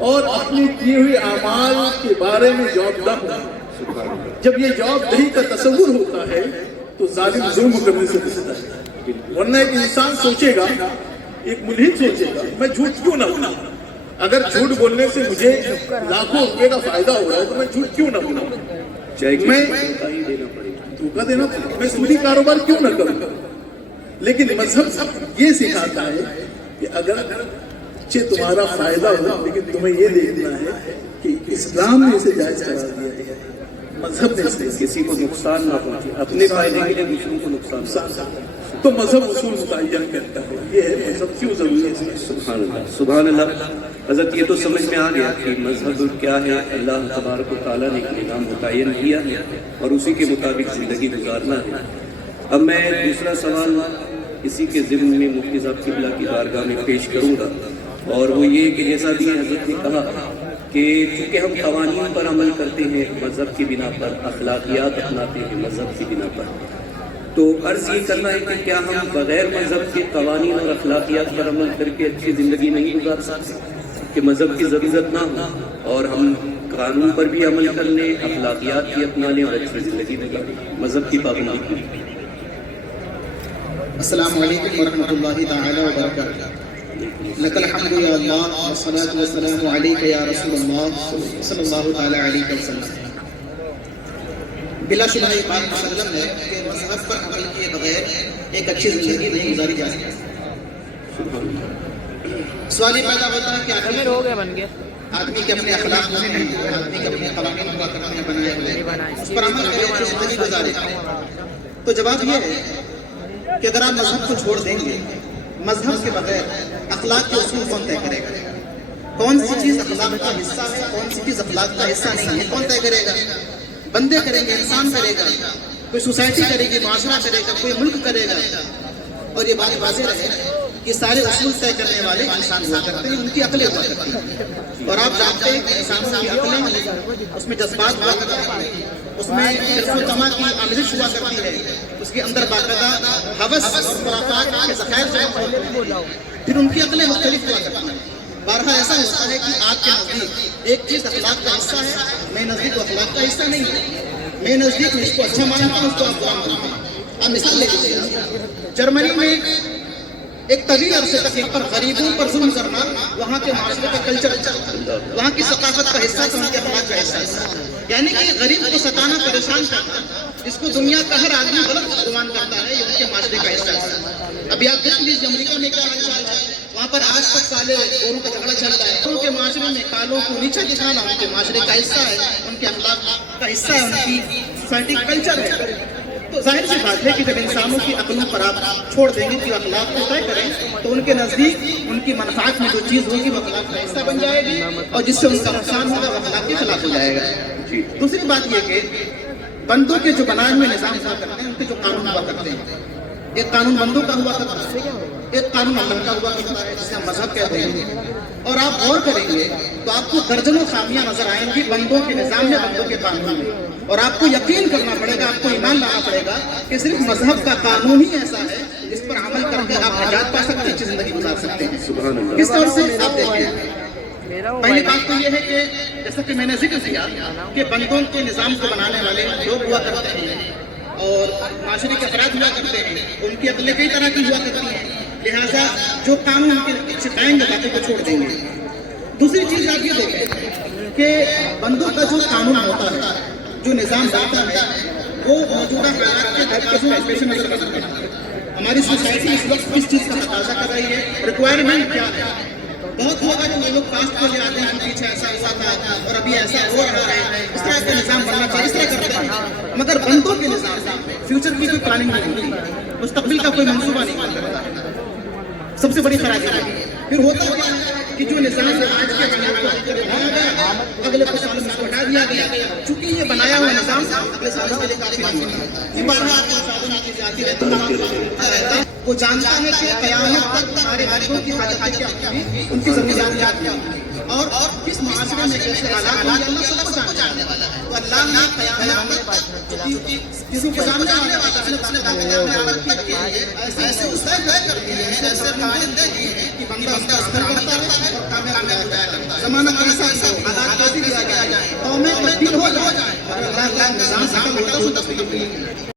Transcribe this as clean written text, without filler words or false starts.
اور اپنے کیے ہوئے اعمال کے بارے میں جوابدہ ہوں۔ جب یہ جوابدہی کا تصور ہوتا ہے تو ظالم ظلم کرنے سے بچتا ہے، ورنہ ایک انسان سوچے گا، ایک ملحد سوچے گا میں جھوٹ کیوں نہ بولوں، اگر جھوٹ بولنے سے مجھے لاکھوں روپے کا فائدہ ہو رہا ہے تو میں جھوٹ کیوں نہ بولوں، میں دھوکہ دینا پڑے، میں سودی کاروبار کیوں نہ کروں۔ لیکن مذہب یہ سکھاتا ہے کہ اگر تمہارا فائدہ ہو لیکن تمہیں یہ دیکھنا ہے کہ اسلام نے اسے جائز قرار دیا ہے، مذہب نے اسے کسی کو نقصان نہ پہنچے، اپنے فائدے کے لیے دوسروں کو نقصان، تو مذہب اصول متعین کرتا ہے۔ یہ ہے مذہب کیوں ضروری ہے۔ سبحان اللہ، سبحان اللہ۔ حضرت یہ تو سمجھ میں آ گیا کہ مذہب کیا ہے، اللہ تبارک و تعالیٰ نے ایک نظام متعین کیا ہے اور اسی کے مطابق زندگی گزارنا ہے۔ اب میں دوسرا سوال اسی کے ضمن میں مفتی صاحب قبلہ کی بارگاہ میں پیش کروں گا، اور وہ یہ کہ جیسا بھی حضرت نے کہا کہ چونکہ ہم قوانین پر عمل کرتے ہیں مذہب کی بنا پر، اخلاقیات اپناتے ہیں مذہب کی بنا پر، تو عرض یہ کرنا ہے کہ کیا ہم بغیر مذہب کے قوانین اور اخلاقیات پر عمل کر کے اچھی زندگی نہیں گزار سکتے، کہ مذہب کی ضرورت نہ ہو اور ہم قانون پر بھی عمل کر لیں، اخلاقیات بھی اپنا لیں اور اچھی زندگی گزاریں، مذہب کی پابندی کی۔ السلام علیکم ورحمۃ اللہ تعالی وبرکاتہ۔ لک الحمد یا اللہ والصلاۃ والسلام علیک یا رسول اللہ صلی اللہ تعالی علیہ وسلم۔ بلا شبہ یہ بات مسلم ہے کہ مذہب پر عمل کیے بغیر ایک اچھی زندگی نہیں گزاری جا سکتی۔ سوال یہ پیدا ہوتا ہے کہ آدمی کے اپنے اخلاق ہوتے ہیں، آدمی کے اپنے قوانین ہوا کرتے ہیں بنائے ہوئے، اس پر عمل کرے اچھی زندگی گزارے، تو جواب یہ ہے کہ اگر آپ مذہب کو چھوڑ دیں گے، مذہب کے بغیر اخلاق کے اصول کون طے کرے گا؟ کون سی چیز اخلاق کا حصہ ہے، کون سی چیز اخلاق کا حصہ نہیں ہے، کون طے کرے گا؟ بندے کریں گے، انسان کرے گا، کوئی سوسائٹی کرے گی، معاشرہ کرے گا، کوئی ملک کرے گا۔ اور یہ بات واضح رہے کہ سارے اصول طے کرنے والے انسان ہوا کرتے ہیں، ان کی عقلیں ہوا کرتی ہیں، اور آپ جانتے ہیں کہ انسانوں کی عقلیں، اس میں جذبات ہوا کرتے ہیں، اس میں حرص و طمع کی آمیزش ہوا کرتی ہے، اس کے اندر باقاعدہ ہوس اور خرافات کے ذخائر جمع ہوتے ہیں، پھر ان کی عقلیں مختلف ہوا کرتی ہیں۔ بارہا ایسا ہوتا ہے کہ آپ کے نزدیک ایک چیز اخلاق کا حصہ ہے، میں نزدیک وہ اخلاق کا حصہ نہیں ہے، میں نزدیک میں اس کو اچھا مانتا ہوں، اس کو آپ برا مانتے ہیں۔ آپ مثال لے لیجیے، جرمنی میں ایک طویل عرصے تک ان پر غریبوں پر ظلم کرنا وہاں کے معاشرے کا کلچر، وہاں کی ثقافت کا حصہ تھا، ان کے اخلاق کا حصہ ہے، یعنی کہ غریب کو ستانا، پریشان کرنا، جس کو دنیا کا ہر آدمی غلط گمان کرتا ہے، یہ ان کے معاشرے کا حصہ ہے۔ ابھی آپ دیکھ لیجیے امریکہ میں کیا حال چال ہے، وہاں پر آج تک کالے گوروں کا جھگڑا چل رہا ہے، ان کے معاشرے میں کالوں کو نیچے دکھانا ان کے معاشرے کا حصہ ہے، ان کے اخلاق کا حصہ ہے، ان کی سوسائٹی کلچر ہے۔ تو ظاہر سی بات ہے کہ جب انسانوں کی عقلوں پر آپ چھوڑ دیں گے کہ اخلاق کو طے کریں، تو ان کے نزدیک ان کی منفعت میں جو چیز ہوگی وہ اخلاق کا حصہ بن جائے گی، اور جس سے ان کا نقصان ہوگا وہ اخلاق کے خلاف ہو جائے گا۔ دوسری بات یہ کہ بندوں کے جو بنائے ہوئے نظام ہوا کرتے ہیں، ان کے جو قانون ہوا کرتے ہیں، ایک قانون بندوں کا ہوا کرتا ہے، ایک قانون عمل کا ہوا کرتا ہے جسے ہم مذہب کہتے ہیں، اور آپ غور کریں گے تو آپ کو درجنوں خامیاں نظر آئیں گی بندوں کے نظام میں، بندوں کے قانون میں، اور آپ کو یقین کرنا پڑے گا، آپ کو ایمان لانا پڑے گا کہ صرف مذہب کا قانون ہی ایسا ہے جس پر عمل کر کے آپ نجات پا سکتے ہیں، اچھی زندگی گزار سکتے ہیں۔ کس طور سے آپ دیکھیں، پہلی بات تو یہ ہے کہ جیسا کہ میں نے ذکر کیا کہ بندوں کے نظام کو بنانے والے لوگ ہوا کرتے ہیں اور معاشرے کے افراد ہوا کرتے ہیں، ان کی عقلیں کئی طرح کی ہوا کرتی ہیں، لہٰذا جو قانون ان کے سکھائیں گے باتوں کو چھوڑ دیں گے۔ دوسری چیز آپ یہ دیکھیں کہ بندوں کا جو قانون ہوتا ہے، جو نظام بنتا ہے، وہ موجودہ حالات کے پیش نظر رکھتا ہے۔ ہماری سوسائٹی اس وقت کس چیز کا تقاضا کر رہی ہے، ریکوائرمنٹ کیا ہے؟ بہت ہوگا جو لوگ کاسٹ کو لے آتے ہیں، پیچھے ایسا ہوا تھا اور ابھی ایسا ہو رہا ہے، اس طرح کا نظام بننا چاہیے، اس طرح کرتے ہیں، مگر بندوں کے نظام فیوچر کی کوئی پلاننگ نہیں ہوتی، مستقبل کا کوئی منصوبہ نہیں کرتا، سب سے بڑی خرابی ہے۔ پھر ہوتا کیا ہے کہ جو نظام آج کے حالات کو بنایا گیا، اگلے کچھ سالوں میں اس کو ہٹا دیا گیا، چونکہ یہ بنایا ہوا نظام اگلے سالوں کے لیے کافی نہیں ہوتا، یہ بارہ آپ کے سالوں میں چیزیں آتی رہتی ہیں۔ وہ جانتا ہے کہ قیامت تک ہمارے بچوں کی حاجتیں کیا ہوگی، ان کی ضروریات کیا ہوگی، اور کس معاشرے میں کیسے حالات ہوں گے اللہ سب کو جاننے والا ہے. تو اللہ نے قیامت کسی کو جاننے والا ہے. ایسے استاد کر دیے ہیں, ایسے تعلیم دے دیے ہیں کہ بندہ اس کا اثر کرتا ہے اور کامیاب ہوتا ہے. زمانہ کیسا حالات کیسے دیا جائے, قومیں تبدیل ہو جائے اور اللہ کا نظام ختم ہوتا ہے.